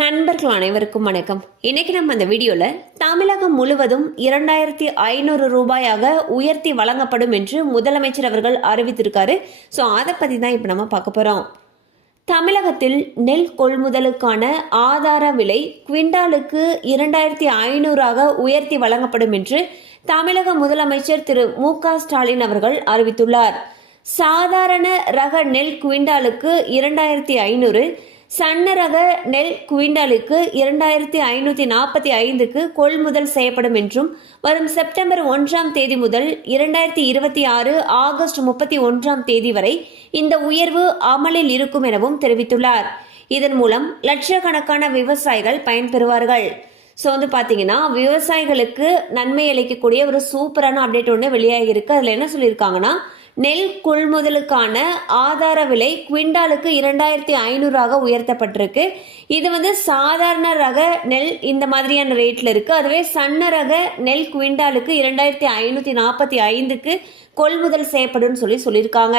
நண்பர்கள் அனைவருக்கும் வணக்கம். இன்னைக்கு நம்ம இந்த வீடியோல தமிழகம் முழுவதும் இரண்டாயிரத்தி ஐநூறு ரூபாயாக உயர்த்தி வழங்கப்படும் என்று முதலமைச்சர் அவர்கள் அறிவித்திருக்காரு. ஸோ அதை பத்தி தான் இப்போ நம்ம பார்க்க போறோம். தமிழகத்தில் நெல் கொள்முதலுக்கான ஆதார விலை குவிண்டாலுக்கு இரண்டாயிரத்தி ஐநூறாக உயர்த்தி வழங்கப்படும் என்று தமிழக முதலமைச்சர் திரு. மு. க. ஸ்டாலின் அவர்கள் அறிவித்துள்ளார். சாதாரண ரக நெல் குவிண்டாலுக்கு இரண்டாயிரத்தி ஐநூறு சன்ன ரக நெல் குவிண்டாலுக்கு இரண்டாயிரத்தி ஐநூற்றி நாற்பத்தி ஐந்துக்கு கொள்முதல் செய்யப்படும் என்றும் வரும் செப்டம்பர் ஒன்றாம் தேதி முதல் இரண்டாயிரத்தி இருபத்தி ஆறு ஆகஸ்ட் முப்பத்தி ஒன்றாம் தேதி வரை இந்த உயர்வு அமலில் இருக்கும் எனவும் தெரிவித்துள்ளார். இதன் மூலம் லட்சக்கணக்கான விவசாயிகள் பயன்பெறுவார்கள். ஸோ வந்து பார்த்தீங்கன்னா விவசாயிகளுக்கு நன்மை அளிக்கக்கூடிய ஒரு சூப்பரான அப்டேட் ஒன்று வெளியாகி இருக்கு அதில் என்ன சொல்லியிருக்காங்கன்னா நெல் கொள்முதலுக்கான ஆதார விலை குவிண்டாலுக்கு இரண்டாயிரத்தி ஐநூறாக உயர்த்தப்பட்டிருக்கு. இது வந்து சாதாரண ரக நெல் இந்த மாதிரியான ரேட்டில் இருக்குது அதுவே சன்ன ரக நெல் குவிண்டாலுக்கு இரண்டாயிரத்தி ஐநூற்றி நாற்பத்தி ஐந்துக்கு கொள்முதல் செய்யப்படும் சொல்லி சொல்லியிருக்காங்க.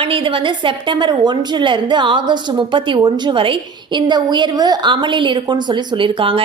அண்ட் இது வந்து செப்டம்பர் ஒன்றுலேருந்து ஆகஸ்ட் முப்பத்தி ஒன்று வரை இந்த உயர்வு அமலில் இருக்கும்னு சொல்லி சொல்லியிருக்காங்க.